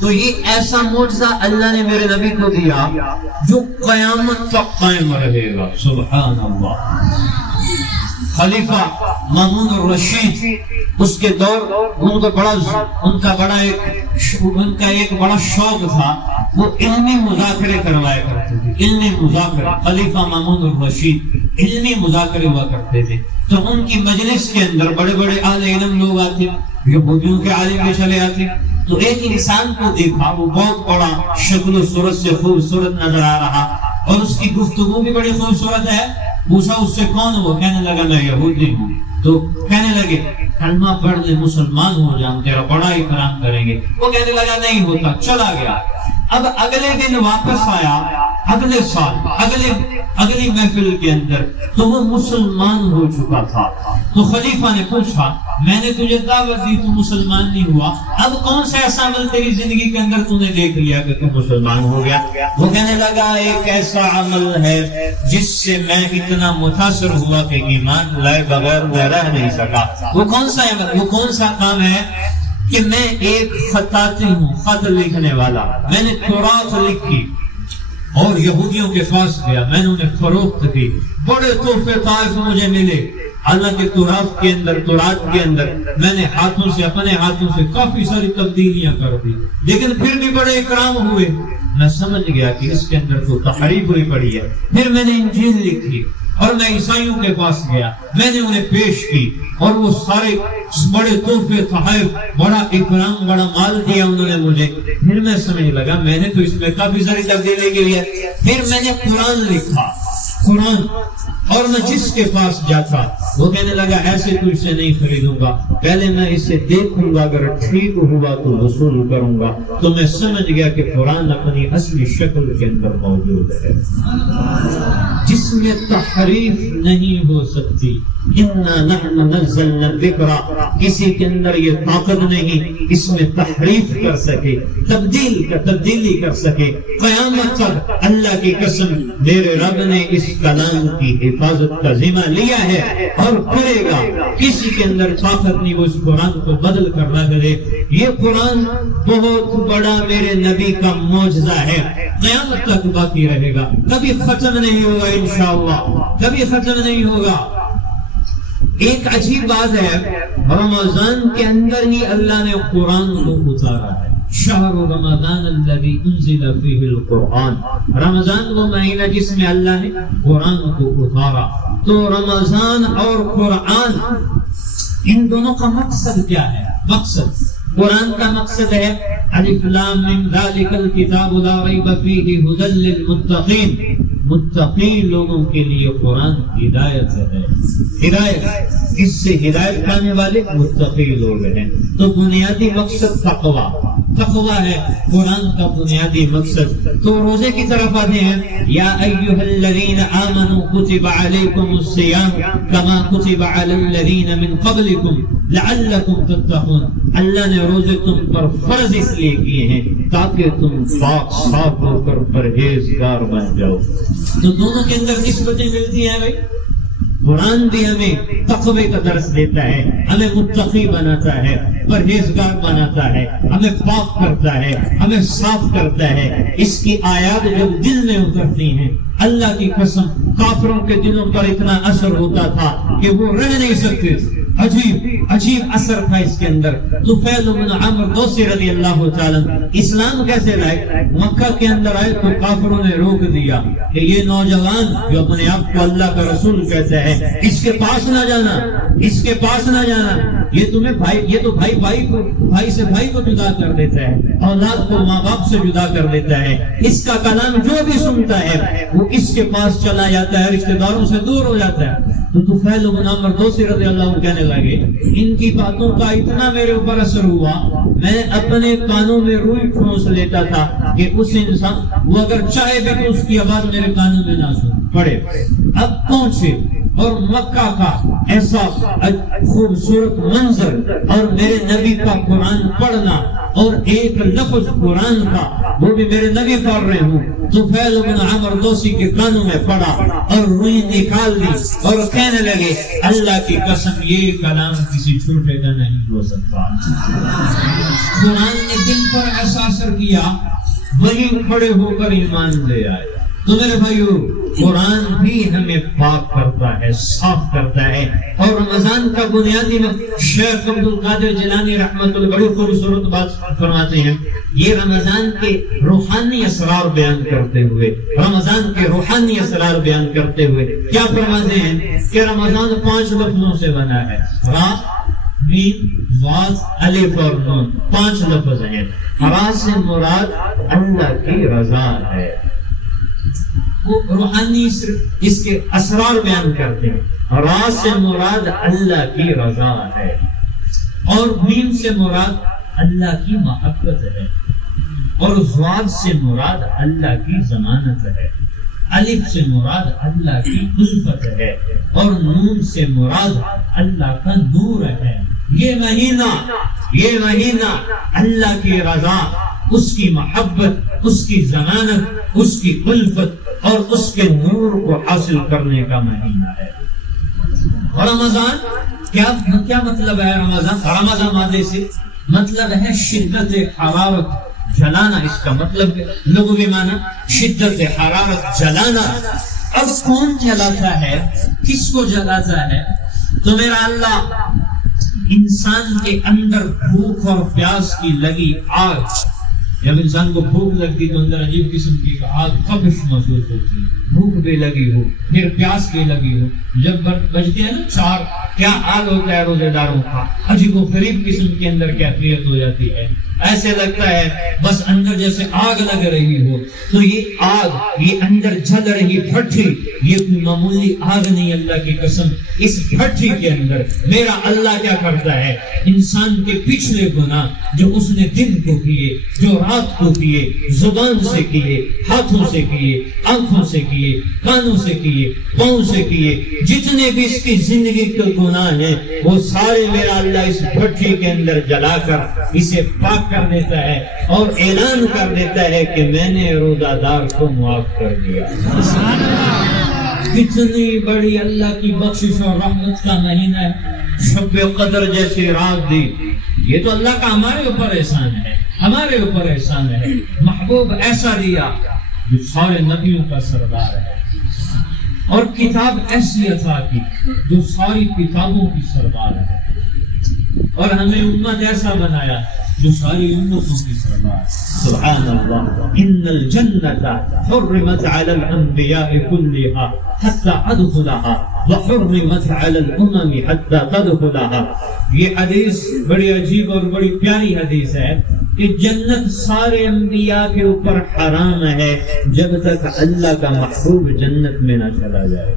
تو یہ ایسا معجزہ اللہ نے میرے نبی کو دیا جو قیامت تک قائم رہے گا. سبحان اللہ. خلیفہ مامون الرشید اس کے دور ان کا ایک بڑا شوق تھا، وہ علمی مذاکرے کروایا کرتے تھے. علمی مذاکرے، خلیفہ مامون الرشید علمی مذاکرے ہوا کرتے تھے. تو ان کی مجلس کے اندر بڑے بڑے اہل علم لوگ آتے، یہودیوں کے عالم بھی چلے آتے. تو ایک انسان کو دیکھا، وہ بہت بڑا شکل و صورت سے خوبصورت نظر آ رہا اور اس کی گفتگو بھی بڑی خوبصورت ہے. پوچھا اس سے کون ہو؟ کہنے لگا میں یہودی ہوں. تو کہنے لگے کلمہ پڑھ لے، مسلمان ہو جا، تیرا بڑا اکرام کریں گے. وہ کہنے لگا نہیں ہوتا، چلا گیا. اب اگلے دن واپس آیا، اگلے سال اگلی محفل کے اندر تو وہ مسلمان ہو چکا تھا. تو خلیفہ نے پوچھا میں نے تجھے دعوت دی، تو مسلمان نہیں ہوا، اب کون سا ایسا عمل تیری زندگی کے اندر تو نے دیکھ لیا کہ تو مسلمان ہو گیا؟ وہ کہنے لگا ایک ایسا عمل ہے جس سے میں اتنا متاثر ہوا کہ ایمان لائے بغیر میں رہ نہیں سکا. وہ کون سا عمل، وہ کون سا کام ہے؟ کہ میں ایک خطاطی ہوں، خط لکھنے والا. میں نے تورات لکھی اور یہودیوں کے پاس گیا، میں نے انہیں فروخت کی. بڑے تحفے طائف مجھے ملے. اللہ کے تورات کے اندر میں نے اپنے ہاتھوں سے کافی ساری تبدیلیاں کر دی، لیکن پھر بھی بڑے اکرام ہوئے. میں سمجھ گیا کہ اس کے اندر تو تحریف ہوئی پڑی ہے. پھر میں نے انجیل لکھی اور میں عیسائیوں کے پاس گیا، میں نے انہیں پیش کی اور وہ سارے بڑے تحفے تحائف، بڑا اکرام، بڑا مال دیا انہوں نے مجھے. پھر میں سمجھ لگا میں نے تو اس میں کافی ساری تبدیلی کی ہے. پھر میں نے قرآن لکھا، اور میں جس کے پاس جاتا وہ کہنے لگا ایسے تو اسے نہیں خریدوں گا، پہلے میں اسے دیکھوں گا، اگر ٹھیک ہوا تو وصول کروں گا. تو میں سمجھ گیا کہ قرآن اپنی اصلی شکل کے اندر موجود ہے، جس میں تحریف نہیں ہو سکتی. اِنَّا نَحْنُ نَزَّلْنَا الذِّكْرَ، کسی کے اندر یہ طاقت نہیں اس میں تحریف کر سکے، تبدیلی کر سکے. قیامت تک اللہ کی قسم میرے رب نے اس کلام کی حفاظت کا ذمہ لیا ہے اور کرے گا. کسی کے اندر طاقت نہیں وہ اس قرآن کو بدل کر نہ کرے. یہ قرآن بہت بڑا میرے نبی کا معجزہ ہے، قیامت تک باقی رہے گا، کبھی ختم نہیں ہوگا انشاءاللہ، کبھی ختم نہیں ہوگا. ایک عجیب بات ہے، رمضان کے اندر ہی اللہ نے قرآن کو اتارا ہے. شہر رمضان الذی انزل فیہ القرآن، رمضان وہ مہینہ جس میں اللہ نے قرآن کو اتارا. تو رمضان اور قرآن ان دونوں کا مقصد کیا ہے؟ مقصد قرآن کا مقصد ہے الف لام میم ذالک الکتاب لا ریب فیہ ھدی للمتقین، متقین لوگوں کے لیے قرآن ہدایت ہے. ہدایت، اس سے ہدایت پانے والے متقی لوگ ہیں. تو بنیادی مقصد تقویٰ ہے قرآن کا بنیادی مقصد. تو روزے کی طرف آتے ہیں، یا ایھا الذین آمنوا کتب علیکم الصیام کما کتب علی الذین من قبلکم لعلکم تتقون. اللہ نے روزے تم پر فرض اس لیے کیے ہیں تاکہ تم پاک صاف ہو کر پرہیزگار بن جاؤ. تو دونوں کے اندر نسبتیں ملتی ہیں. بھائی قرآن بھی ہمیں تقوی کا درس دیتا ہے، ہمیں متقی بناتا ہے، پرہیزگار بناتا ہے، ہمیں پاک کرتا ہے، ہمیں صاف کرتا ہے. اس کی آیات جب دل میں اترتی ہیں، اللہ کی قسم کافروں کے دلوں پر اتنا اثر ہوتا تھا کہ وہ رہ نہیں سکتے. عجیب اثر تھا اس کے اندر. طفیل بن عمرو دوسی رضی اللہ تعالیٰ اسلام کیسے لائے؟ مکہ کے اندر آئے تو کافروں نے روک دیا کہ یہ نوجوان جو اپنے آپ کو اللہ کا رسول کہتا ہے، اس کے پاس نہ جانا، اس کے پاس نہ جانا. یہ تمہیں یہ تو بھائی سے بھائی کو جدا کر دیتا ہے، اولاد کو ماں باپ سے جدا کر دیتا ہے. اس کا کلام جو بھی سنتا ہے وہ اس کے پاس چلا جاتا ہے، رشتہ داروں سے دور ہو جاتا ہے. تو طفیل بن عمرو دوسی رضی اللہ عنہ کہنے لگے ان کی باتوں کا اتنا میرے اوپر اثر ہوا، میں اپنے کانوں میں روئی ٹھونس لیتا تھا کہ اس انسان وہ اگر چاہے بھی تو اس کی آواز میرے کانوں میں نہ سن پڑے. اب پہنچے اور مکہ کا ایسا خوبصورت منظر اور میرے نبی کا قرآن پڑھنا اور ایک لفظ قرآن کا وہ بھی میرے نبی پڑھ رہے ہوں. طفیل بن عمرو دوسی کے کانوں میں پڑا اور روئی نکال دی اور کہنے لگے اللہ کی قسم یہ کلام کسی چھوٹے کا نہیں ہو سکتا. قرآن نے دل پر ایسا اثر کیا وہی کھڑے ہو کر ایمان لے آئے. تو میرے بھائیو قرآن بھی ہمیں پاک کرتا ہے، صاف کرتا ہے. اور رمضان کا بنیادی شیخ عبد القادر جیلانی رحمۃ اللہ بڑی خوبصورت بات فرماتے ہیں. یہ رمضان کے روحانی اسرار بیان کرتے ہوئے کیا فرماتے ہیں کہ رمضان 5 لفظوں سے بنا ہے. را، میم، واز، الف اور نون 5 لفظ ہیں. را سے مراد اللہ کی رضا ہے. وہ روحانی اس کے اسرار بیان کرتے ہیں. را سے مراد اللہ کی رضا ہے، اور میم سے مراد اللہ کی محبت ہے، اور ضاد سے مراد اللہ کی ضمانت ہے، الف سے مراد اللہ کی الفت ہے، اور نون سے مراد اللہ کا نور ہے. یہ مہینہ اللہ کی رضا، اس کی محبت، اس کی ضمانت، اس کی الفت اور اس کے نور کو حاصل کرنے کا مہینہ ہے. اور رمضان کیا مطلب ہے؟ رمضان مادے سے مطلب ہے شدت حرارت، جلانا. اس کا مطلب لغوی معنی شدت حرارت، جلانا. اب کون جلاتا ہے؟ کس کو جلاتا ہے؟ تو میرا اللہ انسان کے اندر بھوک اور پیاس کی لگی آگ، جب انسان کو بھوک لگتی تو اندر عجیب قسم کی آگ تپش محسوس ہوتی ہے. بھوک بھی لگی ہو، پھر پیاس بھی لگی ہو، جب بجتے ہیں نا 4، کیا حال ہوتا ہے روزے داروں کا؟ عجیب و غریب قسم کے اندر کیفیت ہو جاتی ہے. ایسے لگتا ہے بس اندر جیسے آگ لگ رہی ہو. تو یہ آگ، یہ اندر جل رہی بھٹی، یہ کوئی معمولی آگ نہیں. اللہ کی قسم، اس بھٹی کے اندر میرا اللہ کیا کرتا ہے؟ انسان کے پچھلے گناہ جو اس نے دن کو کیے، جو رات کو کیے، زبان سے کیے، ہاتھوں سے کیے، آنکھوں سے کیے، کانوں سے کیے، پاؤں سے کیے، جتنے بھی اس کی زندگی کے گناہ ہیں وہ سارے میرا اللہ اس بھٹی کے اندر جلا کر اسے پاک کر دیتا ہے اور اعلان کر دیتا ہے کہ میں نے روزہ دار کو معاف کر دیا. کتنی بڑی اللہ کی بخشش اور رحمت کا مہینہ ہے. شب قدر جیسی رات دی، یہ تو اللہ کا ہمارے اوپر احسان ہے. محبوب ایسا دیا جو سارے نبیوں کا سردار ہے، اور کتاب ایسی عطا کی جو ساری کتابوں کی سردار ہے، اور ہمیں امت ایسا بنایا جو ساری امتوں کی سردار. سبحان اللہ. ان الجنۃ حرمت علی الانبیاء کلھا حتی ادخلھا وحرمت علی الامم حتی تدخلھا. یہ حدیث بڑی عجیب اور بڑی پیاری حدیث ہے کہ جنت سارے انبیاء کے اوپر حرام ہے جب تک اللہ کا محبوب جنت میں نہ چلا جائے،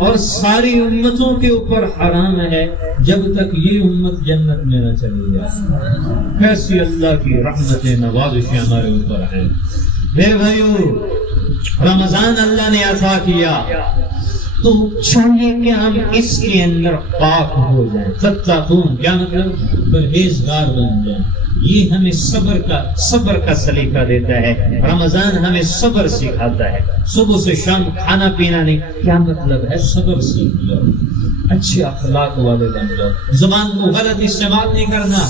اور ساری امتوں کے اوپر حرام ہے جب تک یہ امت جنت میں نہ چلی جائے. کیسی اللہ کی رحمت نوازش ہمارے اوپر ہے. میرے بھائیو، رمضان اللہ نے عطا کیا تو چاہیے کہ ہم اس کے اندر پاک ہو جائیں. تتقون کیا مطلب؟ پرہیزگار بن جائیں. یہ ہمیں صبر کا سلیقہ دیتا ہے. رمضان ہمیں صبر سکھاتا ہے. صبح سے شام کھانا پینا نہیں. کیا مطلب ہے؟ صبر سیکھ لو، اچھے اخلاق والے بن جاؤ. زبان کو غلط استعمال نہیں کرنا.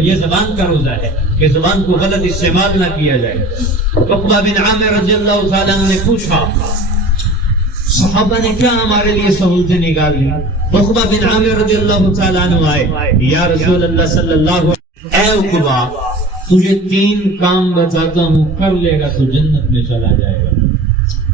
یہ زبان کا روزہ ہے کہ زبان کو غلط استعمال نہ کیا جائے. عقبہ بن عامر رضی اللہ تعالیٰ عنہ نے پوچھا، صحابہ نے کیا ہمارے لیے سہولتیں نکال لی؟ عقبہ بن عامر رضی اللہ تعالیٰ عنہ آئے، یا رسول اللہ صلی اللہ علیہ وسلم، اے عقبہ تجھے 3 کام بتاتا ہوں، کر لے گا تو جنت میں چلا جائے گا.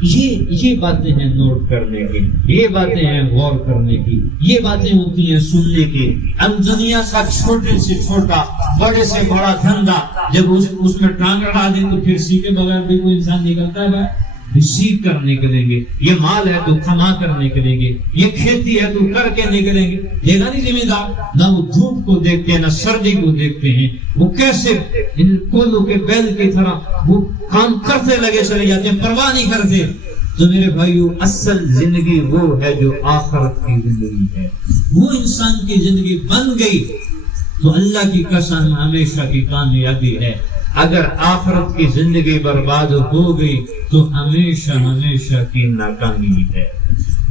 یہ باتیں ہیں نوٹ کرنے کی، یہ باتیں ہیں غور کرنے کی، یہ باتیں ہوتی ہیں سننے کی. ہم دنیا کا چھوٹے سے چھوٹا، بڑے سے بڑا دھندا جب اس میں ٹانگ اڑا دیں تو پھر سیکھے بغیر بھی کوئی انسان نکلتا ہے. بھائی سیکھ کر نکلیں گے. یہ مال ہے تو کما کر نکلیں گے. یہ کھیتی ہے تو کر کے نکلیں گے. یہ نہیں ذمہ دار، نہ وہ دھوپ کو دیکھتے ہیں نہ سردی کو دیکھتے ہیں. وہ کیسے ان کولوں کے بیل کی طرح وہ کام کرتے لگے چلے جاتے ہیں، پرواہ نہیں کرتے. تو میرے بھائیو، اصل زندگی وہ ہے جو آخرت کی زندگی ہے. وہ انسان کی زندگی بن گئی تو اللہ کی قسم ہمیشہ کی کامیابی ہے. اگر آخرت کی زندگی برباد ہو گئی تو ہمیشہ کی ناکامی ہے.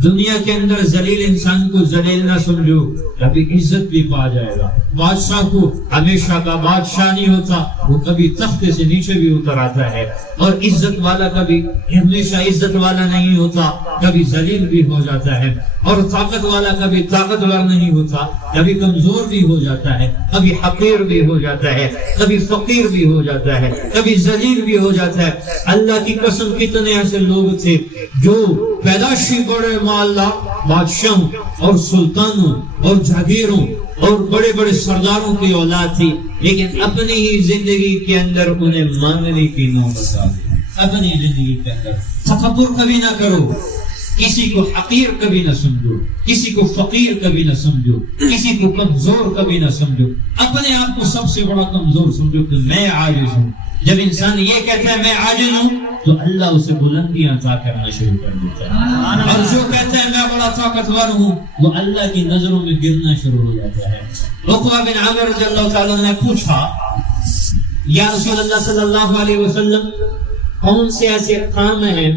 دنیا کے اندر ذلیل انسان کو ذلیل نہ سمجھو، کبھی عزت بھی پا جائے گا. بادشاہ کو ہمیشہ کا بادشاہ نہیں ہوتا، وہ کبھی تختے سے نیچے بھی اتر آتا ہے، اور عزت والا کبھی ہمیشہ عزت والا نہیں ہوتا، کبھی ذلیل بھی ہو جاتا ہے، اور طاقت والا کبھی طاقتور نہیں ہوتا، کبھی کمزور بھی ہو جاتا ہے، کبھی حقیر بھی ہو جاتا ہے، کبھی فقیر بھی ہو جاتا ہے، کبھی ذلیل بھی ہو جاتا ہے۔ اللہ کی قسم کتنے ایسے لوگ تھے جو پیدائشی بڑے مالدار بادشاہوں اور سلطانوں اور جاگیروں اور بڑے بڑے سرداروں کی اولاد تھی، لیکن اپنی ہی زندگی کے اندر انہیں مانگنے کی نوبت آ گئی۔ اپنی زندگی کے اندر تکبر کبھی نہ کرو، کسی کو حقیر کبھی نہ سمجھو، کسی کو فقیر کبھی نہ سمجھو، کسی کو کمزور کبھی نہ سمجھو، اپنے آپ کو سب سے بڑا کمزور سمجھو کہ میں عاجز ہوں۔ جب انسان یہ کہتا ہے میں عاجز ہوں تو اللہ اسے بلندیاں عطا کرنا شروع کر دیتا ہے، اور جو کہتا ہے میں بڑا طاقتور ہوں وہ اللہ کی نظروں میں گرنا شروع ہو جاتا ہے۔ عقبہ بن عامر رضی اللہ تعالیٰ نے پوچھا یا رسول اللہ صلی اللہ علیہ وسلم کون سے ایسے کام ہیں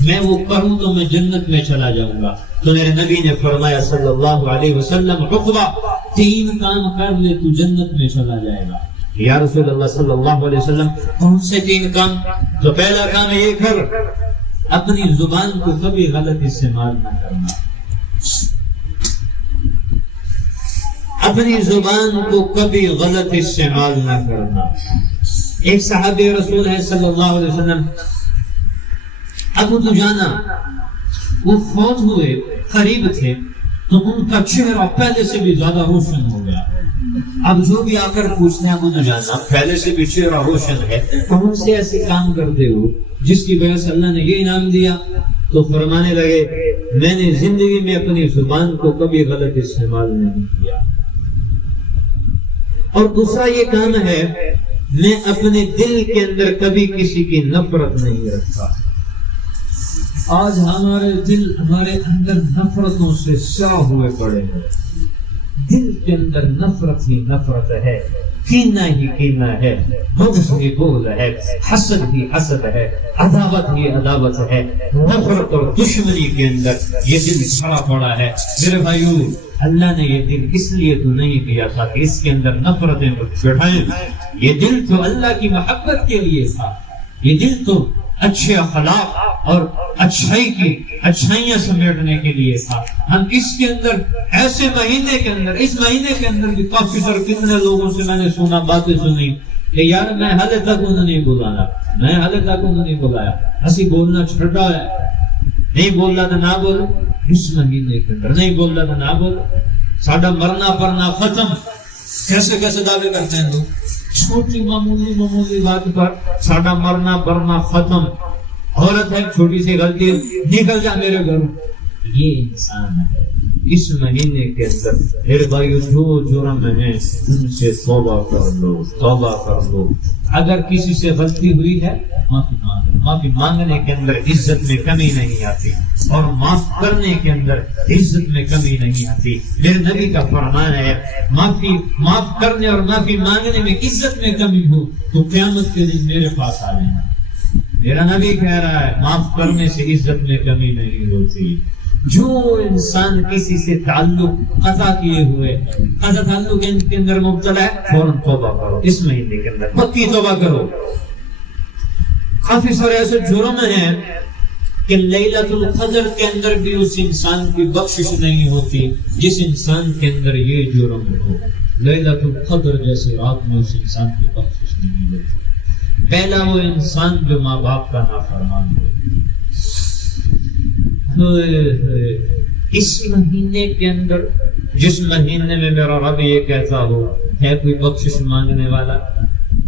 میں وہ کروں تو میں جنت میں چلا جاؤں گا؟ تو میرے نبی نے فرمایا صلی اللہ علیہ وسلم عقبہ 3 کام کر لے تو جنت میں چلا جائے گا۔ یا رسول اللہ صلی اللہ علیہ وسلم کون سے 3 کام؟ تو پہلا کام یہ کر اپنی زبان کو کبھی غلط استعمال نہ کرنا، اپنی زبان کو کبھی غلط استعمال نہ کرنا۔ ایک صحابی رسول ہے صلی اللہ علیہ وسلم ابو دجانہ، وہ فوت ہوئے قریب تھے تو ان کا چہرہ پہلے سے بھی زیادہ روشن ہو گیا۔ اب جو بھی آ کر پوچھتے ہیں ابو دجانہ پہلے سے بھی چہرہ روشن ہے، کون سے ایسے کام کرتے ہو جس کی وجہ سے اللہ نے یہ انعام دیا؟ تو فرمانے لگے میں نے زندگی میں اپنی زبان کو کبھی غلط استعمال نہیں کیا، اور دوسرا یہ کام ہے میں اپنے دل کے اندر کبھی کسی کی نفرت نہیں رکھتا۔ آج ہمارے دل ہمارے اندر نفرتوں سے سا ہوئے پڑے ہیں، دل کے اندر نفرت ہی نفرت ہے، کینہ ہی کینہ ہے، بغض ہی بغض ہے، حسد ہی حسد ہے، عداوت ہی عداوت ہے، نفرت اور دشمنی کے اندر یہ دل بھرا پڑا ہے۔ میرے بھائیو، اللہ نے یہ دل اس لیے تو نہیں دیا تھا کہ اس کے اندر نفرتیں بٹھائیں، یہ دل تو اللہ کی محبت کے لیے تھا، یہ دل تو اچھے اخلاق اور اچھائی کی اچھائیاں سمیٹنے کے لیے تھا۔ ہم اس کے اندر ایسے مہینے کے اندر، اس مہینے کے اندر بھی کافی سارے کتنے لوگوں سے میں نے سنا، باتیں سنی کہ یار میں ہلے تک انہیں نہیں بلایا، میں ہلے تک انہیں نہیں بلایا، اسی بولنا چھڑا ہے، نہیں بول رہا تھا نہ بولو، اس مہینے کے اندر نہیں بول رہا تھا نہ بولو، ساڈا مرنا پرنا ختم۔ کیسے کیسے دعوے کرتے ہیں لوگ، چھوٹی معمولی بات پر ساڈا مرنا برنا ختم، عورت ہے چھوٹی سی غلطی نکل جا میرے گھروں۔ یہ انسان ہے۔ اس مہینے کے اندر میرے بھائیو جو جرم ہیں ان سے توبہ کر لو، توبہ کر لو۔ اگر کسی سے غلطی ہوئی ہے معافی مانگو، معافی مانگنے کے اندر عزت میں کمی نہیں آتی، اور معاف کرنے کے اندر عزت میں کمی نہیں آتی۔ میرے نبی کا فرمان ہے معاف کرنے اور معافی مانگنے میں عزت میں کمی ہو تو قیامت کے دن میرے پاس آ جانا۔ میرا نبی کہہ رہا ہے معاف کرنے سے عزت میں کمی نہیں ہوتی۔ جو انسان کسی سے تعلق قطع کیے ہوئے، قطع تعلق کے اندر مبتلا ہے، فوراً توبہ کرو، اس مہینے کے اندر پکی توبہ کرو۔ کافی سارے ایسے جرم ہیں کہ لیلۃ القدر کے اندر بھی اس انسان کی بخشش نہیں ہوتی جس انسان کے اندر یہ جرم ہو۔ لیلۃ القدر جیسے رات میں اس انسان کی بخشش نہیں ہوتی۔ پہلا وہ انسان جو ماں باپ کا نافرمان ہو۔ اس مہینے کے اندر، جس مہینے میں میرا رب یہ کہتا ہو ہے کوئی بخشش مانگنے والا،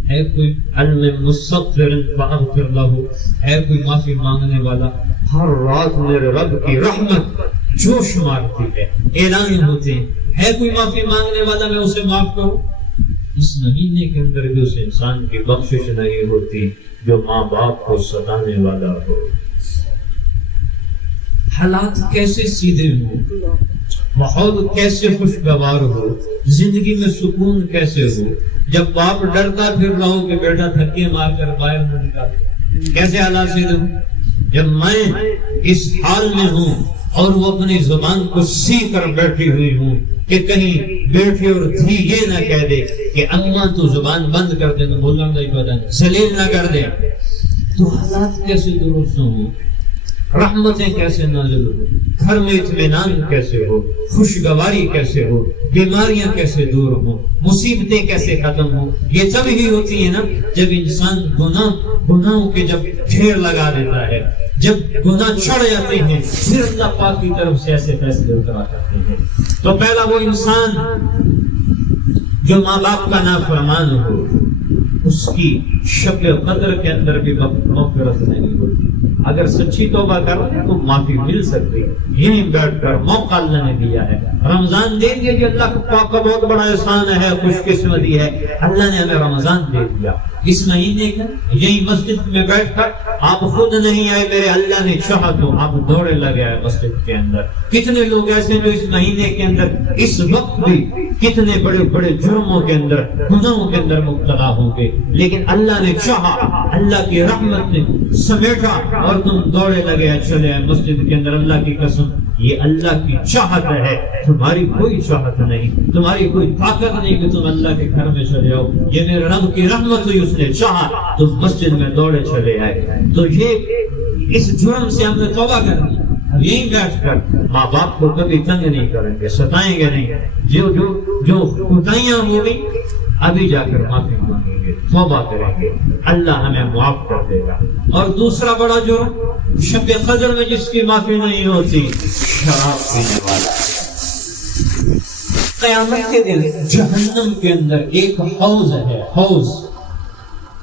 ہے کوئی علم مستغفر فاغفر له، ہے کوئی معافی مانگنے والا، ہر رات میرے رب کی رحمت جوش مارتی ہے، اعلان ہوتے ہیں، ہے کوئی معافی مانگنے والا میں اسے معاف کروں۔ اس مہینے کے اندر بھی اس انسان کی بخشش نہیں ہوتی جو ماں باپ کو ستانے والا ہو۔ حالات کیسے سیدھے ہو، ماحول کیسے خوشگوار ہو، زندگی میں سکون کیسے ہو، جب باپ ڈرتا پھر رہا ہو کہ بیٹا دھکے مار کر باہر نہ نکال، کیسے حالات سیدھے ہوں؟ جب میں اس حال میں ہوں اور وہ اپنی زبان کو سی کر بیٹھی ہوئی ہوں کہ کہیں بیٹھی اور دھی یہ نہ کہہ دے کہ اماں تو زبان بند کر دے، تو بولنا نہیں پتا، ذلیل نہ کر دے، تو حالات کیسے درست ہوں، رحمتیں کیسے نازل ہو، گھر میں اطمینان کیسے ہو، خوشگواری کیسے ہو، بیماریاں کیسے دور ہوں، مصیبتیں کیسے ختم ہوں۔ یہ تب ہی ہوتی ہے نا جب انسان گناہوں کے جب ڈھیر لگا دیتا ہے، جب گناہ چڑھ جاتے ہیں، پھر اللہ پاک کی طرف سے ایسے فیصلے اترا کرتے ہیں۔ تو پہلا وہ انسان جو ماں باپ کا نافرمان ہو، اس کی شب قدر کے اندر بھی مغفرت نہیں ہوتی۔ اگر سچی توبہ کرتے تو معافی مل سکتی، یہیں بیٹھ کر موقع اللہ نے دیا ہے۔ رمضان دے دیا کہ اللہ پاک کا بہت بڑا احسان ہے، خوش قسمتی ہے، اللہ نے ہمیں رمضان دے دیا۔ اس مہینے کا یہی مسجد میں بیٹھ کر آپ خود نہیں آئے، میرے اللہ نے چاہا تو آپ دوڑے لگے آئے مسجد کے اندر۔ کتنے لوگ ایسے جو اس مہینے کے اندر اس وقت بھی کتنے بڑے بڑے جرموں کے اندر، گناہوں کے اندر مبتلا ہوں گے، لیکن اللہ نے چاہا، اللہ کی رحمت نے سمیٹا اور تم دوڑے لگے چلے آئے مسجد کے اندر۔ اللہ کی قسم یہ اللہ کی چاہت ہے، تمہاری کوئی چاہت نہیں، تمہاری کوئی طاقت نہیں کہ تم اللہ کے گھر میں چلے جاؤ۔ یہ میرے رب کی رحمت ہوئی، اس نے چاہا تو مسجد میں دوڑے چلے آئے۔ تو یہ اس جرم سے ہم نے توبہ کر دی۔ اب یہیں بیٹھ کر ماں باپ کو کبھی تنگ نہیں کریں گے، ستائیں گے نہیں، جو کوتاہیاں ہوگی ابھی جا کر معافی مانگیں گے، توبہ کریں گے، اللہ ہمیں معاف کر دے گا۔ اور دوسرا بڑا جرم شب قدر میں جس کی معافی نہیں ہوتی، شراب پینے والا۔ قیامت کے دن جہنم کے اندر ایک حوض ہے، حوض،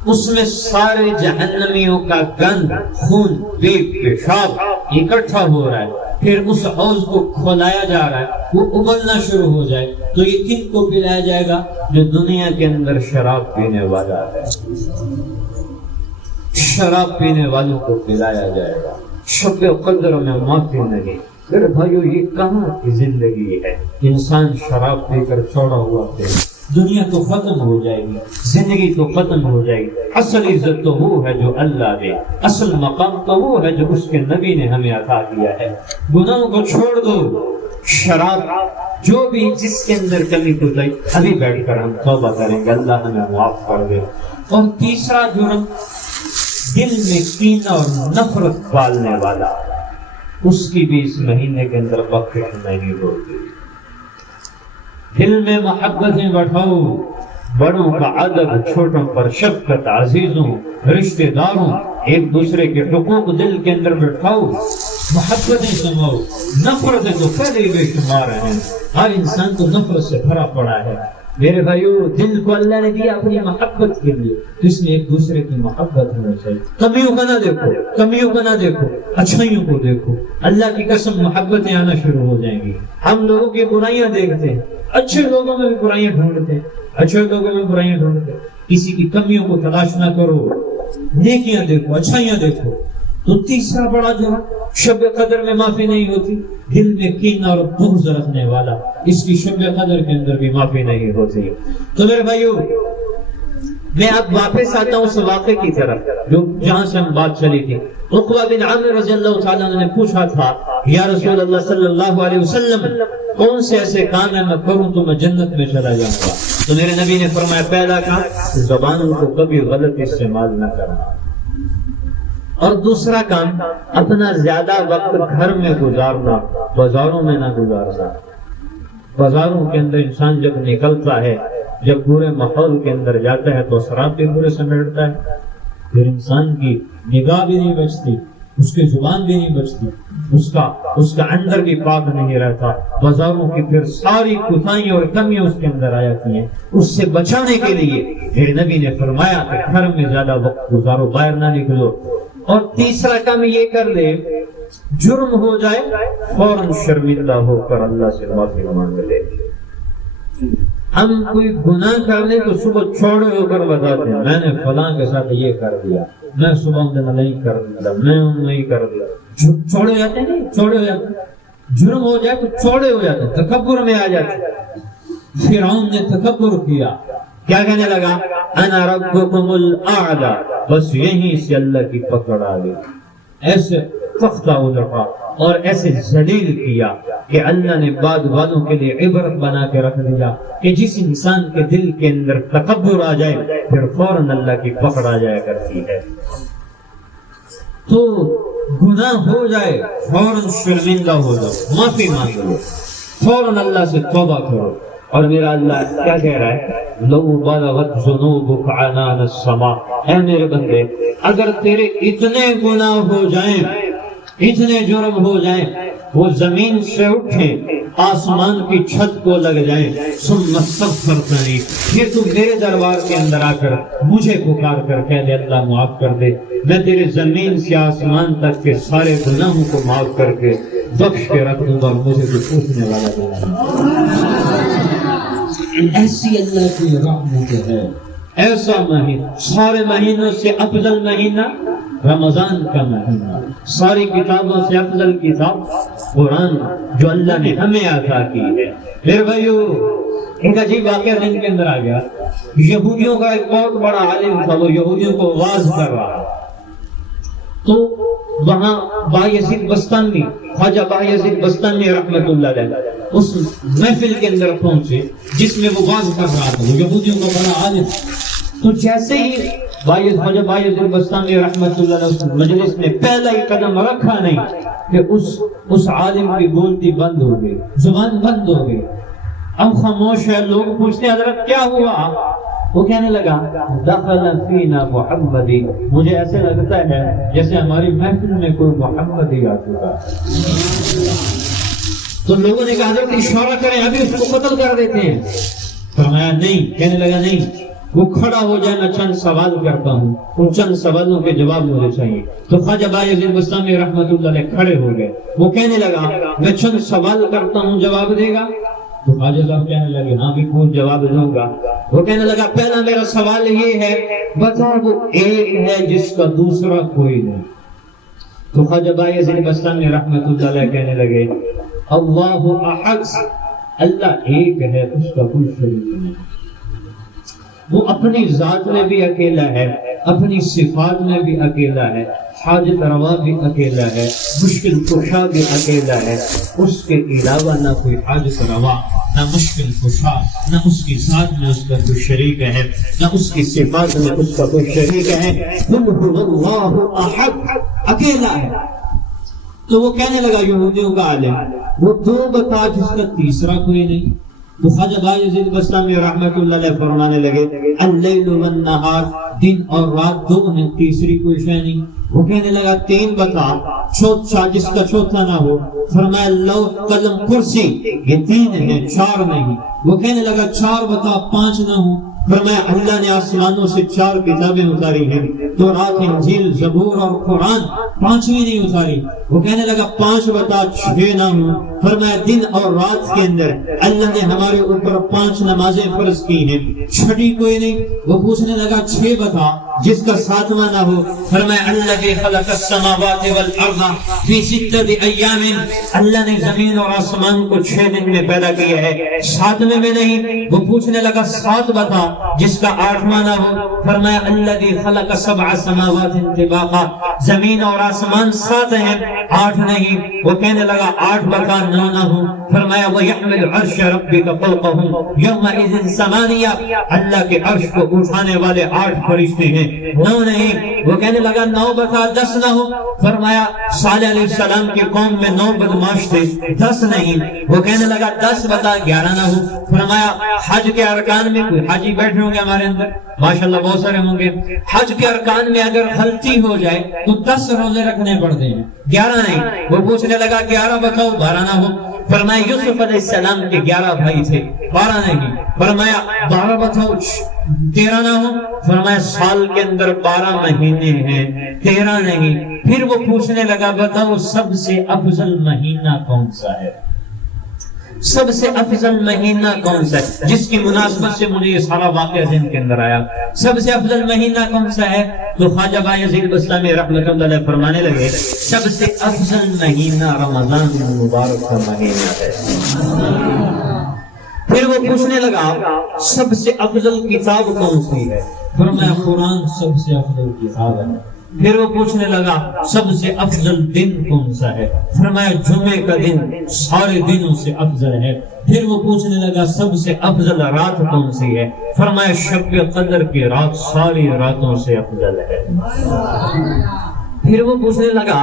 اس میں سارے جہنمیوں کا گند، خون، پیشاب اکٹھا ہو رہا ہے۔ پھر اس حوض کو کھولایا جا رہا ہے، وہ ابلنا شروع ہو جائے تو یہ کن کو پلایا جائے گا؟ جو دنیا کے اندر شراب پینے والا ہے، شراب پینے والوں کو پلایا جائے گا۔ شب قدر میں معافی نہیں۔ پھر بھائیو یہ کہاں کی زندگی ہے؟ انسان شراب پی کر چھوڑا ہوا تھے، دنیا تو ختم ہو جائے گی، زندگی تو ختم ہو جائے گی۔ اصل عزت تو وہ ہے جو اللہ دے، اصل مقام تو وہ ہے جو اس کے نبی نے ہمیں عطا کیا ہے۔ گناہوں کو چھوڑ دو، شراب جو بھی جس کے اندر کمی کوتاہی، ابھی بیٹھ کر ہم توبہ کریں گے، اللہ ہمیں معاف کر دے۔ اور تیسرا جرم دل میں کینہ اور نفرت پالنے والا، اس کی بھی اس مہینے کے اندر بخشش نہیں ہوتی۔ دل میں محبتیں بٹھاؤ، بڑوں کا ادب، چھوٹوں پر شفقت، عزیزوں، رشتہ داروں، ایک دوسرے کے حقوق دل کے اندر بٹھاؤ، محبتیں سماؤ۔ نفرتیں تو پہلے بے شمار ہیں، ہر انسان کو نفرت سے بھرا پڑا ہے۔ میرے بھائیو، دل کو اللہ نے دیا اپنی محبت کے لیے، اس میں ایک دوسرے کی محبت ہونا چاہیے۔ کمیوں کا نہ دیکھو، کمیوں کا نہ دیکھو، اچھائیوں کو دیکھو۔ اللہ کی قسم محبتیں آنا شروع ہو جائیں گی۔ ہم لوگوں کی برائیاں دیکھتے ہیں، اچھے لوگوں میں بھی برائیاں ڈھونڈتے ہیں، اچھے لوگوں میں برائیاں ڈھونڈتے ہیں۔ کسی کی کمیوں کو تلاش نہ کرو، نیکیاں دیکھو، اچھائیاں دیکھو۔ تو تیسرا بڑا جو شب قدر میں معافی نہیں ہوتی، دل میں کینہ اور بغض رکھنے والا، اس کی شب قدر کے اندر بھی معافی نہیں ہوتی۔ تو میرے بھائیو، میں اب واپس آتا ہوں اس واقعے کی طرف جو جہاں سے ہم بات چلی تھی۔ عقبہ بن عامر رضی اللہ تعالیٰ عنہ نے پوچھا تھا، یا رسول اللہ صلی اللہ علیہ وسلم، کون سے ایسے کام ہے میں کروں تو میں جنت میں چلا جاؤں گا؟ تو میرے نبی نے فرمایا، پہلا کام زبان کو کبھی غلط استعمال نہ کرنا، اور دوسرا کام اپنا زیادہ وقت گھر میں گزارنا، بازاروں میں نہ گزارنا۔ بازاروں کے اندر انسان جب نکلتا ہے، جب برے ماحول کے اندر جاتا ہے تو شراب بھی برے سمیٹتا ہے، پھر انسان کی نگاہ بھی نہیں بچتی، اس کی زبان بھی نہیں بچتی، اس کا اندر بھی پاک نہیں رہتا۔ بازاروں کی پھر ساری کوتاہیاں اور کمیاں اس کے اندر آ جاتی ہیں۔ اس سے بچانے کے لیے میرے نبی نے فرمایا کہ گھر میں زیادہ وقت گزارو، باہر نہ نکلو۔ اور تیسرا کام یہ کر لے، جرم ہو جائے فوراً شرمندہ ہو کر اللہ سے معافی مانگ لے۔ ہم کوئی گناہ کر لیں تو صبح چھوڑے ہو کر بتاتے ہیں، میں نے فلاں کے ساتھ یہ کر دیا، میں صبح دن نہیں کر دیا، میں نہیں کر دیا، چھوڑے جاتے ہیں، نہیں چھوڑے ہو جاتے ہیں۔ جرم ہو جائے تو چھوڑے ہو جاتے ہیں، تکبر میں آ جاتے ہیں۔ فرعون نے تکبر کیا، کیا کہنے لگا؟ انا ربکم الاعلی، بس یہیں سے اللہ کی پکڑ آ گئی۔ ایسے تختہ اڑا اور ایسے ذلیل کیا کہ اللہ نے بعد والوں کے لیے عبرت بنا کے رکھ دیا کہ جس انسان کے دل کے اندر تکبر آ جائے پھر فوراً اللہ کی پکڑ آ جایا کرتی ہے. تو گناہ ہو جائے فوراً شرمندہ ہو جاؤ، معافی مانگ لو، فوراً اللہ سے توبہ کرو. اور میرا اللہ کیا کہہ رہا ہے؟ لو بلغت ذنوبک عنان السماء، اے میرے بندے اگر تیرے اتنے گناہ ہو جائیں، اتنے جرم ہو جائیں، وہ زمین سے اٹھے آسمان کی چھت کو لگ جائیں، ثم استغفرتنی، پھر تم میرے دربار کے اندر آ کر مجھے پکار کر کہہ دے اللہ معاف کر دے، میں تیرے زمین سے آسمان تک کے سارے گناہوں کو معاف کر کے بخش کے رکھ دوں گا اور مجھے تو پوچھنے والا دوں. ایسی اللہ کی رحمت ہے. ایسا مہینہ، سارے مہینوں سے افضل مہینہ رمضان کا مہینہ، ساری کتابوں سے افضل کتاب قرآن جو اللہ نے ہمیں عطا کی ہے. میرے بھائیو ایک عجیب واقعہ ذہن کے اندر آ گیا. یہودیوں کا ایک بہت بڑا عالم تھا، وہ یہودیوں کو واعظ کر رہا. تو وہاں بایزید بستانی، خواجہ بایزید بستانی رحمت اللہ علیہ اس محفل کے اندر پہنچے جس میں وہ واعظ کر رہا تھا. وہ یہودیوں کا بڑا عالم. تو جیسے ہی خواجہ بایزید بستانی رحمت اللہ علیہ اس مجلس میں پہلا ہی قدم رکھا نہیں کہ اس عالم کی بولتی بند ہو گئی، زبان بند ہو گئی. اب خاموش ہے. لوگ پوچھتے ہیں حضرت کیا ہوا؟ وہ کہنے لگا دخل فینا محمدی، مجھے ایسے لگتا ہے جیسے ہماری محفل میں کوئی محمدی آ چکا. تو لوگوں نے کہا حضرت اشارہ کریں ابھی اس کو قتل کر دیتے ہیں. فرمایا نہیں. کہنے لگا نہیں، وہ کھڑا ہو جائے میں چند سوال کرتا ہوں، ان چند سوالوں کے جواب مجھے چاہیے. تو خواجہ بایزید بستانی رحمت اللہ علیہ کھڑے ہو گئے. وہ کہنے لگا میں چند سوال کرتا ہوں، جواب دے گا؟ تو خواجہ صاحب کہنے لگے ہاں بھی کچھ جواب دوں گا. وہ کہنے لگا پہلا میرا سوال یہ ہے بتا وہ ایک ہے جس کا دوسرا کوئی نہیں. تو خواجہ بایزید بستانی رحمت اللہ علیہ کہنے لگے اللہ احد، اللہ ایک ہے، اس کا کوئی شریک نہیں. وہ اپنی ذات میں بھی اکیلا ہے، اپنی صفات میں بھی اکیلا ہے، حاجت روا بھی اکیلا ہے، مشکل کشا بھی اکیلا ہے. اس کے علاوہ نہ کوئی حاجت روا، نہ مشکل کشا، نہ اس کی ذات میں اس کا کوئی شریک ہے، نہ اس کی صفات میں اس کا کوئی شریک ہے. قل هو اللہ احد، اکیلا ہے. تو وہ کہنے لگا یہودیوں کا عالم وہ دو بتا جس کا تیسرا کوئی نہیں. تو خواجہ بایزید بستانی رحمت اللہ علیہ فرمانے لگے اللیل والنہار، دن اور رات دو ہیں، تیسری کوئی شے نہیں. وہ کہنے لگا تین بتا چوتھا جس کا چوتھا نہ ہو. فرمایا لوح قلم کرسی، یہ تین ہیں، چار نہیں. وہ کہنے لگا چار بتا پانچ نہ ہو. فرمایا اللہ نے آسمانوں سے چار کتابیں اتاری ہیں، تورات، انجیل، زبور اور قرآن، پانچویں نہیں اتاری. وہ کہنے لگا پانچ بتا چھ نہ ہو. فرمایا دن اور رات کے اندر اللہ نے ہمارے اوپر 5 نمازیں فرض کی ہیں، چھٹی کوئی نہیں. وہ پوچھنے لگا 6 بتا جس کا 7واں نہ ہو. فرمایا الذی خلق السماوات والارض فی 6 ایام، اللہ نے زمین اور آسمان کو 6 دن میں پیدا کیا ہے، 7ویں میں نہیں. وہ پوچھنے لگا 7 بتا جس کا 8واں نہ ہو. فرمایا الذی خلق 7 سماوات طباقا، زمین اور آسمان 7 ہیں، 8 نہیں. وہ کہنے لگا 8 بتا نہ ہو. فرمایا وَيَحْمِلُ عَرْشَ رَبِّكَ فَوْقَهُمْ يَوْمَئِذٍ ثَمَانِيَةٌ، اللہ کے عرش کو اٹھانے والے 8 فرشتے ہیں، 9 نہیں. وہ کہنے لگا 9 بتا 10 نہ ہو. فرمایا صالح علیہ السلام کی قوم میں 9 بدماش تھے، 10 نہیں. وہ کہنے لگا 10 بتا 11 نہ ہو. فرمایا حج کے ارکان میں، کوئی حاجی بیٹھے ہوں گے ہمارے اندر ماشاءاللہ بہت سارے ہوں گے، حج کے ارکان میں اگر غلطی ہو جائے تو 10 روزے رکھنے پڑتے ہیں، 11 نہیں. وہ پوچھنے لگا 11 بتاؤ، 12 نہ ہو. فرمایا یوسف علیہ السلام کے 11 بھائی تھے، 12 نہیں. فرمایا 12 بتاؤ، 13 نہ ہو. فرمایا سال کے اندر 12 مہینے ہیں، 13 نہیں. پھر وہ پوچھنے لگا بتاؤ سب سے افضل مہینہ کون سا ہے، سب سے افضل مہینہ کون سا ہے؟ جس کی مناسبت سے مجھے یہ سارا واقعہ ذہن کے اندر آیا. سب سے افضل مہینہ کون سا ہے؟ تو خواجہ بایزید بستانی رحمۃ اللہ علیہ فرمانے لگے سب سے افضل مہینہ رمضان المبارک کا مہینہ ہے. پھر وہ پوچھنے لگا سب سے افضل کتاب کون سی ہے؟ فرمایا قرآن سب سے افضل کتاب ہے. پھر وہ پوچھنے لگا سب سے افضل دن کون سا ہے؟ فرمایا جمعے کا دن سارے دنوں سے افضل ہے۔ پھر وہ پوچھنے لگا سب سے افضل رات کون سی ہے؟ فرمایا شب قدر کی رات ساری راتوں سے افضل ہے۔ پھر وہ پوچھنے لگا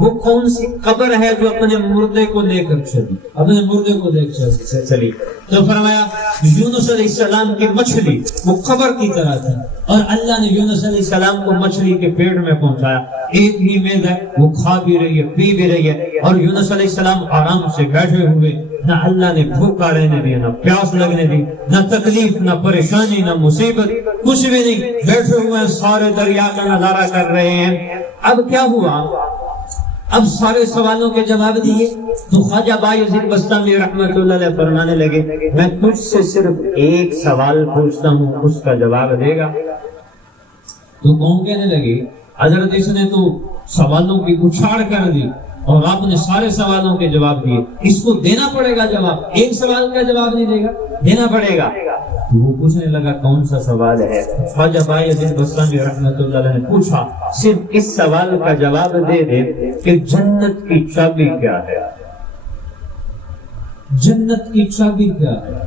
وہ کون سی قبر ہے جو اپنے مردے کو لے کر چلی، اپنے مردے کو لے کر چلی؟ تو فرمایا یونس علیہ السلام کی مچھلی وہ قبر کی طرح تھی، اور اللہ نے یونس علیہ السلام کو مچھلی کے پیٹ میں پہنچایا، ایک ہی میز ہے، وہ کھا بھی رہی ہے پی بھی رہی ہے، اور یونس علیہ السلام آرام سے بیٹھے ہوئے، نہ اللہ نے بھوکا رہنے دیا، نہ پیاس لگنے دی، نہ تکلیف، نہ پریشانی، نہ مصیبت، کچھ بھی نہیں، بیٹھے ہوئے سارے دریا کا نظارہ کر رہے ہیں۔ اب کیا ہوا؟ اب سارے سوالوں کے جواب دیے تو خواجہ بایزید بستامی رحمۃ اللہ علیہ فرمانے لگے میں تجھ سے صرف ایک سوال پوچھتا ہوں، اس کا جواب دے گا؟ تو قوم کہنے لگی حضرت اس نے تو سوالوں کی اچھاڑ کر دی اور آپ نے سارے سوالوں کے جواب دیے، اس کو دینا پڑے گا جواب، ایک سوال کا جواب نہیں دے گا، دینا پڑے گا۔ تو وہ پوچھنے لگا کون سا سوال ہے؟ خواجہ بایزید بستامی رحمۃ اللہ علیہ نے پوچھا صرف اس سوال کا جواب دے دے کہ جنت کی چابی کیا ہے؟ جنت کی چابی کیا ہے؟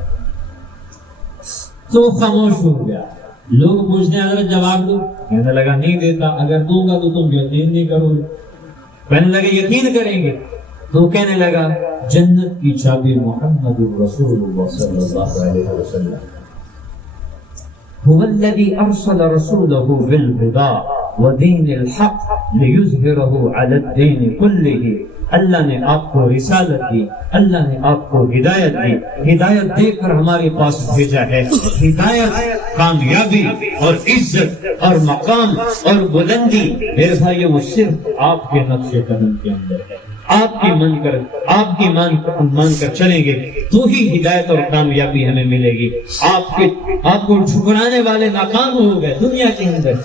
تو خاموش ہو گیا۔ لوگ پوچھتے ہیں حضرت جواب دو، کہنے لگا نہیں دیتا، اگر دوں گا تو تم یقین نہیں کرو گے۔ کہنے لگے یقین کریں گے، تو کہنے لگا جنت کی چابی محمد رسول اللہ صلی اللہ علیہ وسلم هو الذي ارسل رسوله بالهدى ودين الحق ليظهره على الدين كله۔ اللہ نے آپ کو رسالت دی، اللہ نے آپ کو ہدایت دی، ہدایت دے کر ہمارے پاس بھیجا ہے۔ ہدایت، کامیابی اور عزت اور مقام اور بلندی میرے بھائیو وہ صرف آپ کے نقش قدم کے اندر ہے۔ آپ کی مان کر چلیں گے تو ہی ہدایت اور کامیابی ہمیں ملے گی۔ آپ کو ٹھکرانے والے ناکام ہو گئے دنیا کے اندر،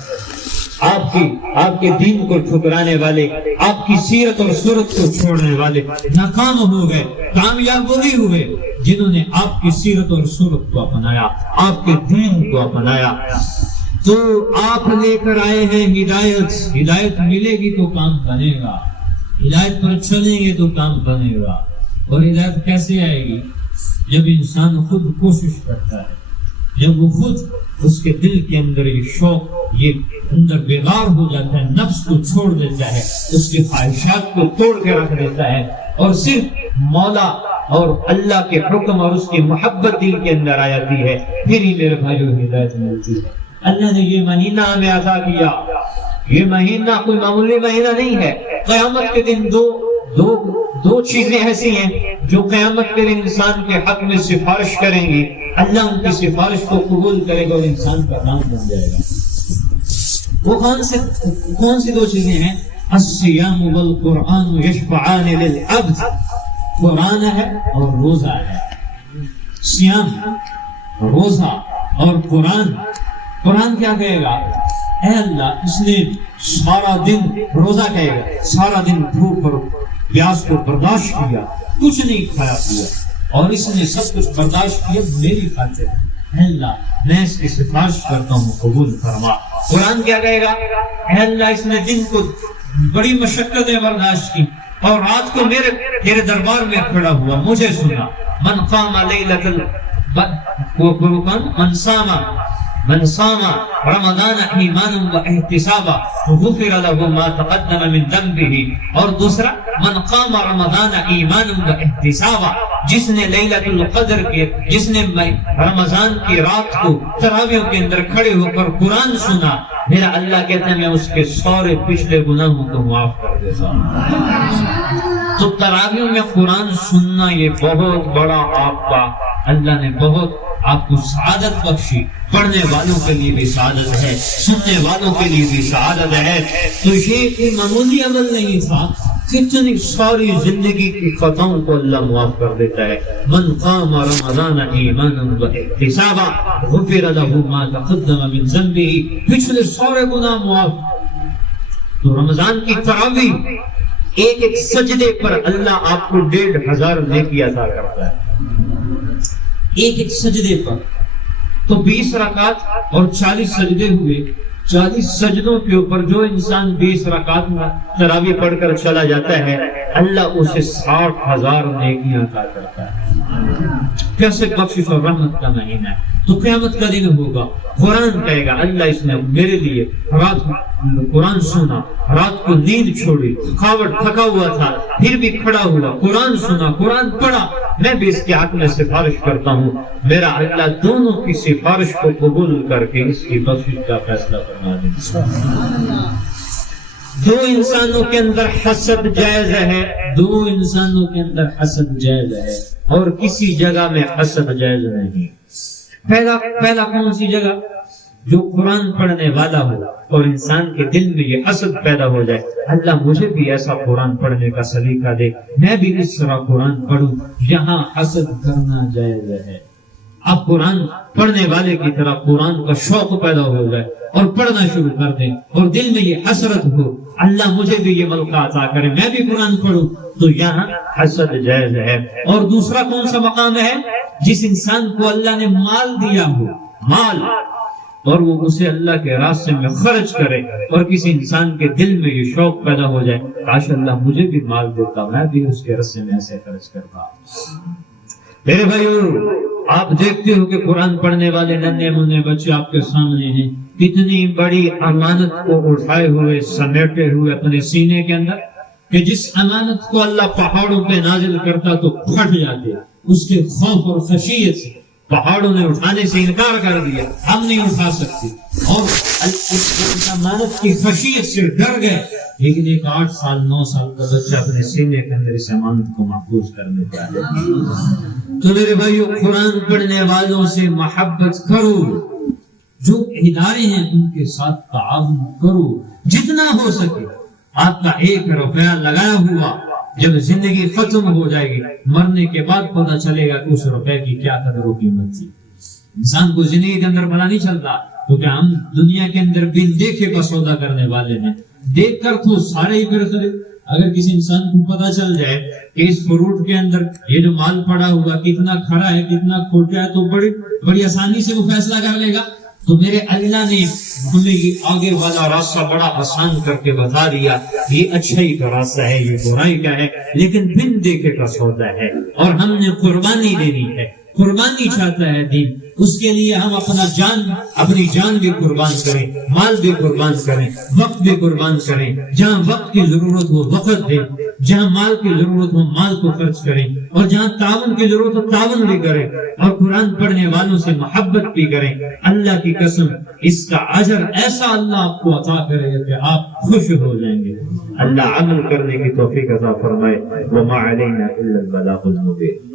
آپ کے دین کو ٹھکرانے والے، آپ کی سیرت اور صورت کو چھوڑنے والے ناکام ہو گئے۔ کامیاب وہی ہوئے جنہوں نے آپ کی سیرت اور صورت کو اپنایا، آپ کے دین کو اپنایا۔ تو آپ لے کر آئے ہیں ہدایت ملے گی تو کام بنے گا، ہدایت پر چلیں گے تو کام بنے گا۔ اور ہدایت کیسے آئے گی؟ جب انسان خود کوشش کرتا ہے، جب وہ خود اس کے دل کے اندر یہ شوق یہ اندر بیدار ہو جاتا ہے، نفس کو چھوڑ دیتا ہے، اس کی خواہشات کو توڑ کے رکھ دیتا ہے، اور صرف مولا اور اللہ کے حکم اور اس کی محبت دل کے اندر آ جاتی ہے، پھر ہی میرے بھائیو ہدایت ملتی ہے۔ اللہ نے یہ مہینہ ہمیں عطا کیا، یہ مہینہ کوئی معمولی مہینہ نہیں ہے۔ قیامت کے دن دو چیزیں ایسی ہیں جو قیامت کے دن انسان کے حق میں سفارش کریں گی، اللہ ان کی سفارش کو قبول کرے گا اور انسان کا کام بن جائے گا۔ وہ کون سی دو چیزیں ہیں؟ الصیام والقرآن یشفعان للعبد، قرآن ہے اور روزہ ہے۔ صیام، روزہ اور قرآن کیا کہے گا؟ اے اللہ اس نے سارا دن روزہ کہے گا، سارا دن بھوک اور پیاس کو برداشت کیا، کچھ نہیں کھایا پیا، اور اس نے سب کچھ برداشت کیا میری خاطر، اے اللہ میں اس کی سفارش کرتا ہوں قبول فرما۔ قرآن کیا کہے گا؟ اے اللہ اس نے دن کو بڑی مشقتیں برداشت کی اور رات کو میرے دربار میں کھڑا ہوا، مجھے سنا۔ من قام لیلۃ من صام رمضان ایمانا واحتسابا غفر له ما تقدم من ذنبه، اور دوسرا من قام رمضان ایمانا واحتسابا، جس نے لیلۃ القدر کے، جس نے رمضان کی رات کو تراویح کے اندر کھڑے ہو کر قرآن سنا، میرا اللہ کہتا ہے میں اس کے سارے پچھلے گناہوں کو معاف کر دیتا ہوں۔ تو تراویح میں قرآن سننا یہ بہت بڑا آپ کا اللہ نے بہت آپ کو سعادت بخشی، پڑھنے والوں کے لیے بھی سعادت ہے، سننے والوں کے لیے بھی سعادت ہے۔ تو یہ کوئی معمولی عمل نہیں تھا، کتنی ساری زندگی کی خطاؤں کو اللہ معاف کر دیتا ہے۔ من قام رمضان ایمانا واحتسابا غفر له ما تقدم من ذنبه، پچھلے سارے گناہ معاف۔ تو رمضان کی تراویح ایک سجدے پر اللہ آپ کو 1500 نیکی عطا کرتا ہے، ایک سجدے پر۔ تو 20 رکعت اور 40 سجدے ہوئے 40 سجدوں کے اوپر جو انسان 20 رکعت تراویح پڑھ کر چلا جاتا ہے اللہ اسے 60,000 نیکیاں عطا کرتا ہے۔ کیسے بخشش اور رحمت کا مہینہ ہے۔ تو قیامت کا دن ہوگا، قرآن کہے گا اللہ اس نے میرے لیے رات قرآن سنا، رات کو نیند چھوڑی، تھکاوٹ تھکا ہوا تھا پھر بھی کھڑا ہوا، قرآن سنا، قرآن پڑھا، میں بھی اس کے حق میں سفارش کرتا ہوں، میرا اللہ دونوں کی سفارش کو قبول کر کے اس کی بخشش کا فیصلہ فرما دے۔ دو انسانوں کے اندر حسد جائز ہے، دو انسانوں کے اندر حسد جائز ہے اور کسی جگہ میں حسد جائز نہیں۔ پہلا کون سی جگہ؟ جو قرآن پڑھنے والا ہو اور انسان کے دل میں یہ حسد پیدا ہو جائے اللہ مجھے بھی ایسا قرآن پڑھنے کا سلیقہ دے، میں بھی اس طرح قرآن پڑھوں، یہاں حسد کرنا جائز ہے۔ اب قرآن پڑھنے والے کی طرح قرآن کا شوق پیدا ہو جائے اور پڑھنا شروع کر دیں اور دل میں یہ حسرت ہو اللہ مجھے بھی یہ موقع عطا کرے میں بھی قرآن پڑھوں، تو یہاں حسد جائز ہے۔ اور دوسرا کون سا مقام ہے؟ جس انسان کو اللہ نے مال دیا ہو، مال، اور وہ اسے اللہ کے راستے میں خرچ کرے اور کسی انسان کے دل میں یہ شوق پیدا ہو جائے کاش اللہ مجھے بھی مال دیتا، میں بھی اس کے راستے میں ایسے خرچ کرتا۔ میرے بھائیو، آپ دیکھتے ہو کہ قرآن پڑھنے والے ننھے منھے بچے آپ کے سامنے ہیں، کتنی بڑی امانت کو اٹھائے ہوئے سمیٹے ہوئے اپنے سینے کے اندر، کہ جس امانت کو اللہ پہاڑوں پہ نازل کرتا تو پھٹ جاتے، اس کے خوف اور خشیت سے پہاڑوں نے اٹھانے سے انکار کر دیا، ہم نہیں اٹھا سکتے، اور اس امانت کی خشیت سے ڈر گئے، لیکن ایک 8 سال 9 سال کا بچہ اپنے سینے کے اندر اس امانت کو محفوظ کرنے چاہے۔ تو میرے بھائیو، قرآن پڑھنے والوں سے محبت کرو، جو ادارے ہیں ان کے ساتھ تعاون کرو، جتنا ہو سکے۔ آپ کا 1 روپیہ لگایا ہوا جب زندگی ختم ہو جائے گی، مرنے کے بعد پتہ چلے گا کہ اس روپے کی کیا قدر و قیمت تھی۔ انسان کو زندگی کے اندر پتہ نہیں چلتا، کیونکہ ہم دنیا کے اندر بن دیکھے کا سودا کرنے والے ہیں، دیکھ کر تو سارے ہی خرید۔ اگر کسی انسان کو پتہ چل جائے کہ اس فروٹ کے اندر یہ جو مال پڑا ہوا کتنا کھرا ہے کتنا کھوٹا ہے، تو بڑی آسانی سے وہ فیصلہ کر لے گا۔ تو میرے اللہ نے ہمیں یہ آگے والا راستہ بڑا آسان کر کے بتا دیا، یہ اچھائی کا راستہ ہے، یہ برائی کا ہے، لیکن بن دیکھے کا سودا ہے، اور ہم نے قربانی دینی ہے۔ قربانی چاہتا ہے دین، اس کے لیے ہم اپنی جان بھی قربان کریں، مال بھی قربان کریں، وقت بھی قربان کریں، جہاں وقت کی ضرورت ہو وقت دیں، جہاں مال کی ضرورت ہو مال کو خرچ کریں، اور جہاں تعاون کی ضرورت ہو تعاون بھی کریں، اور قرآن پڑھنے والوں سے محبت بھی کریں۔ اللہ کی قسم اس کا اجر ایسا اللہ آپ کو عطا کرے گا کہ آپ خوش ہو جائیں گے۔ اللہ عمل کرنے کی توفیق عطا فرمائے۔ وما علینا الا البلاغ المبین۔